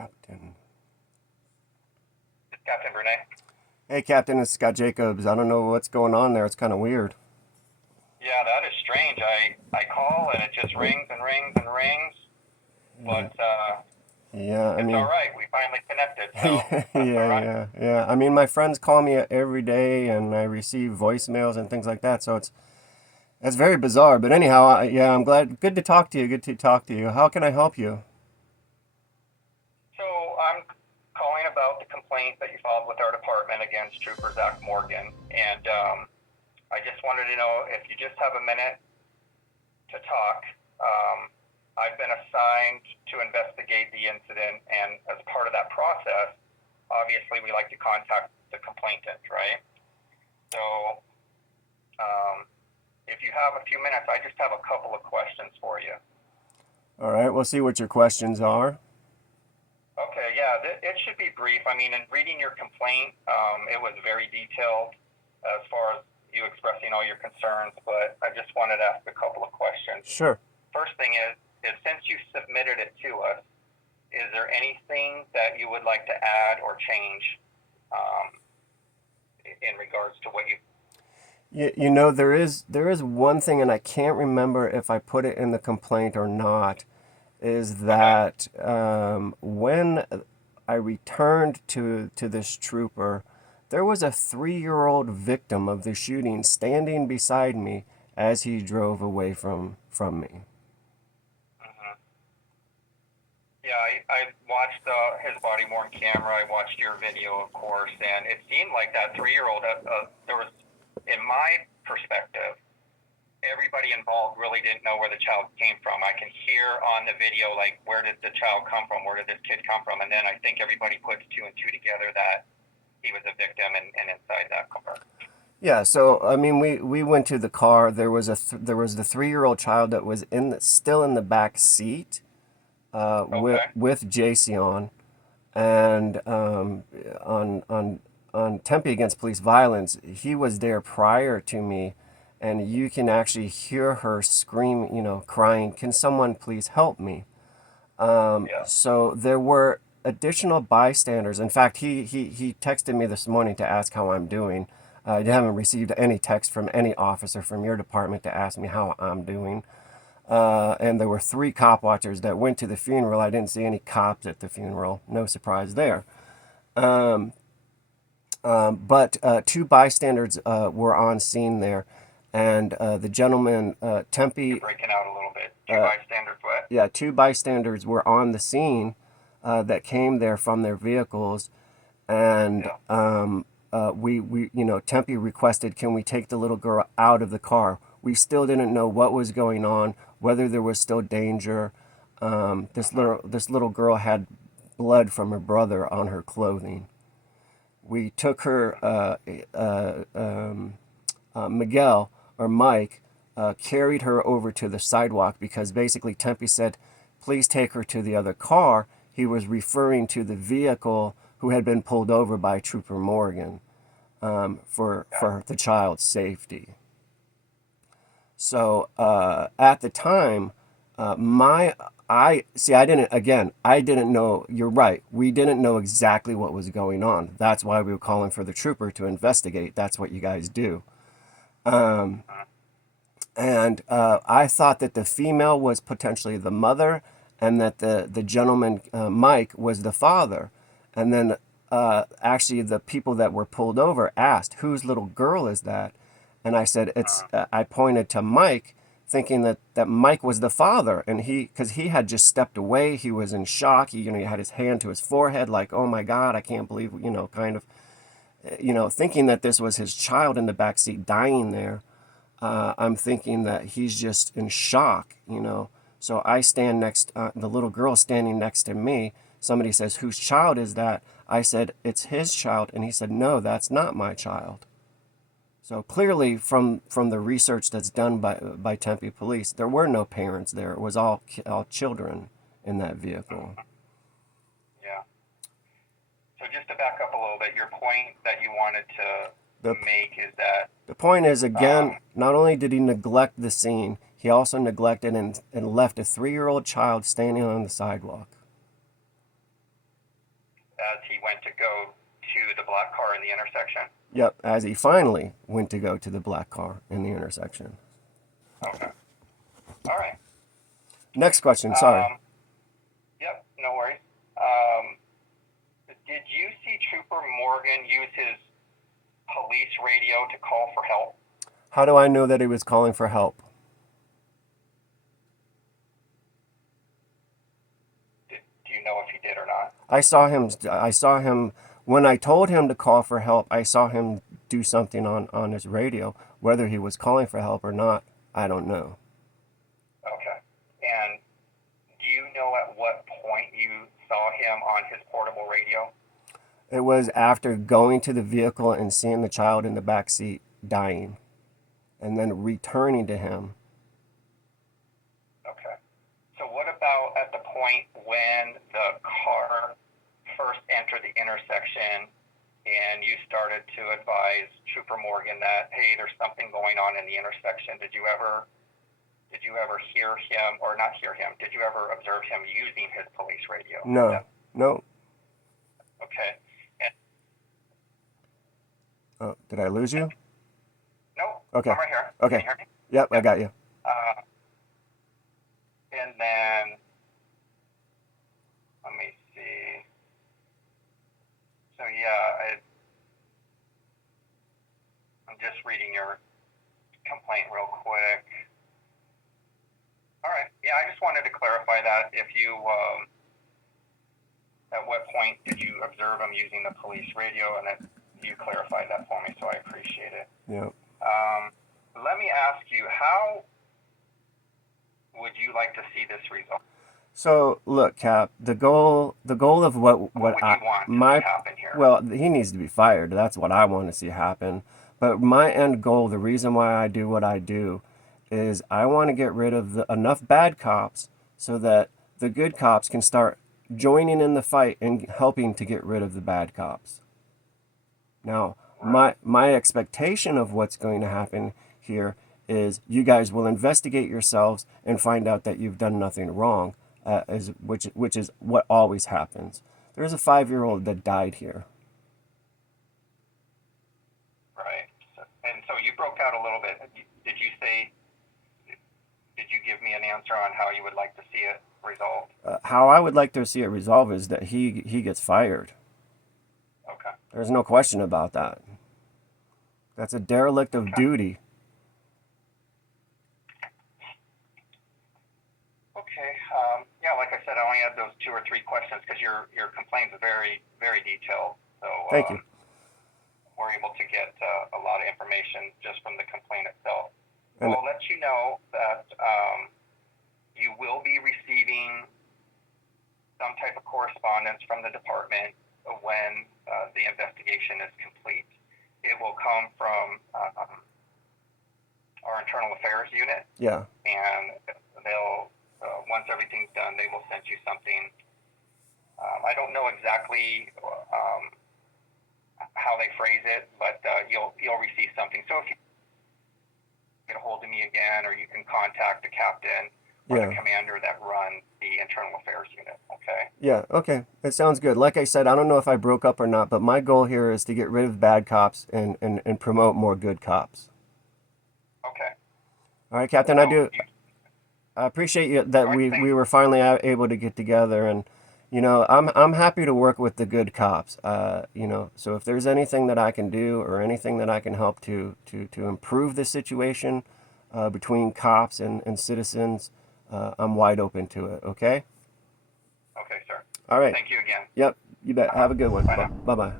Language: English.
Captain. It's Captain Brunei. Hey, Captain, it's Scott Jacobs. I don't know what's going on there. It's kind of weird. Yeah, that is strange. I call and it just rings and rings and rings, but Yeah, I it's all mean, right. We finally connected, so yeah, that's all right. yeah. I mean, my friends call me every day, and I receive voicemails and things like that. So it's very bizarre. But anyhow, yeah, I'm glad. Good to talk to you. Good to talk to you. How can I help you? So I'm calling about the complaint that you filed with our department against Trooper Zack Morgan, and I just wanted to know if you just have a minute to talk. Um, I've been assigned to investigate the incident, and as part of that process, obviously we like to contact the complainant, right? So um, if you have a few minutes, I just have a couple of questions for you. All right, we'll see what your questions are. Okay, yeah, it should be brief. I mean, in reading your complaint, it was very detailed as far as you expressing all your concerns, but I just wanted to ask a couple of questions. Sure. First thing is since you submitted it to us, is there anything that you would like to add or change um, in regards to what you? You know, there is one thing, and I can't remember if I put it in the complaint or not, is Okay, that when I returned to this trooper, there was a 3-year-old victim of the shooting standing beside me as he drove away from me. hmm yeah, I watched his body worn camera. I watched your video, of course, and it seemed like that 3-year-old. There was, in my perspective, everybody involved really didn't know where the child came from. I can hear on the video, like, where did the child come from? Where did this kid come from? And then I think everybody puts two and two together that he was a victim and inside that car. Yeah, so I mean, we went to the car. There was the 3-year-old child that was still in the back seat with Okay. Jason, and on Tempe against police violence, he was there prior to me, and you can actually hear her scream, crying, "Can someone please help me?" Yeah. So there were additional bystanders. In fact, he texted me this morning to ask how I'm doing. I haven't received any text from any officer from your department to ask me how I'm doing. And there were 3 cop watchers that went to the funeral. I didn't see any cops at the funeral. No surprise there. But 2 bystanders were on scene there. And the gentleman, You're Tempe, breaking out a little bit. Two uh, bystanders, what? yeah, 2 bystanders were on the scene that came there from their vehicles. And Yeah. Tempe requested, can we take the little girl out of the car? We still didn't know what was going on, whether there was still danger. This little girl had blood from her brother on her clothing. We took her, Miguel or Mike, carried her over to the sidewalk because basically Tempe said, please take her to the other car. He was referring to the vehicle who had been pulled over by Trooper Morgan for the child's safety. So at the time, my I see. I didn't know. You're right. We didn't know exactly what was going on. That's why we were calling for the trooper to investigate. That's what you guys do. And I thought that the female was potentially the mother, and that the gentleman, Mike, was the father. And then actually, the people that were pulled over asked, "Whose little girl is that?" And I said, "It's." I pointed to Mike, thinking that Mike was the father, and because he had just stepped away, he was in shock. He had his hand to his forehead, like, "Oh my God, I can't believe," kind of, thinking that this was his child in the back seat dying there. I'm thinking that he's just in shock. So I stand the little girl standing next to me. Somebody says, "Whose child is that?" I said, "It's his child." And he said, "No, that's not my child." So clearly, from the research that's done by Tempe Police, there were no parents there. It was all children in that vehicle. Yeah. So just to back up a little bit, your point that you wanted to The, make is that the point is, again, um, not only did he neglect the scene, he also neglected and left a 3-year-old child standing on the sidewalk. went to go to the black car in the intersection. Yep, as he finally went to go to the black car in the intersection. Okay. All right. Next question, sorry. Yep, no worries. Did you see Trooper Morgan use his police radio to call for help? How do I know that he was calling for help? Do you know if he did or not? I saw him when I told him to call for help. I saw him do something on his radio. Whether he was calling for help or not, I don't know. Okay. And do you know at what point you saw him on his portable radio? It was after going to the vehicle and seeing the child in the back seat dying, and then returning to him. Okay. So what about at the point when the car first entered the intersection and you started to advise Trooper Morgan that, hey, there's something going on in the intersection? Did you ever hear him, or not hear him? Did you ever observe him using his police radio? No, no. Okay. And, Oh, did I lose you? no. Okay. I'm right here. Okay. Can you hear me? Yep, I got you. And then, let me see. So yeah, I'm just reading your complaint real quick. All right. Yeah, I just wanted to clarify that. If you, at what point did you observe him using the police radio, and that you clarified that for me, so I appreciate it. Yep. Let me ask you, how would you like to see this result? So look, Cap. The goal of what What would you want to happen here? well, he needs to be fired. That's what I want to see happen. But my end goal, the reason why I do what I do, is I want to get rid of enough bad cops so that the good cops can start joining in the fight and helping to get rid of the bad cops. Now, my expectation of what's going to happen here is you guys will investigate yourselves and find out that you've done nothing wrong, which is what always happens. There's a 5-year-old that died here. Right. And so you broke out a little bit. Did you give me an answer on how you would like to see it resolved? How I would like to see it resolved is that he gets fired. Okay. There's no question about that. That's a derelict of duty. Okay. Yeah, like I said, I only had those 2 or 3 questions because your complaint is very, very detailed. So Thank you. we're able to get a lot of information just from the complaint itself. And We'll let you know that you will be receiving some type of correspondence from the department when the investigation is complete. It will come from our internal affairs unit, yeah. and they'll once everything's done, they will send you something. I don't know exactly how they phrase it, but you'll receive something. So if you get a hold of me again, or you can contact the captain or the commander that runs the internal affairs unit. Okay. Yeah, okay. It sounds good. Like I said, I don't know if I broke up or not, but my goal here is to get rid of bad cops and promote more good cops. Okay. All right, Captain, I appreciate you that we were finally able to get together, and I'm happy to work with the good cops. So if there's anything that I can do or anything that I can help to improve the situation between cops and citizens, I'm wide open to it. Okay. Okay, sir. All right. Thank you again. Yep. You bet. Have a good one. Bye now. Bye bye.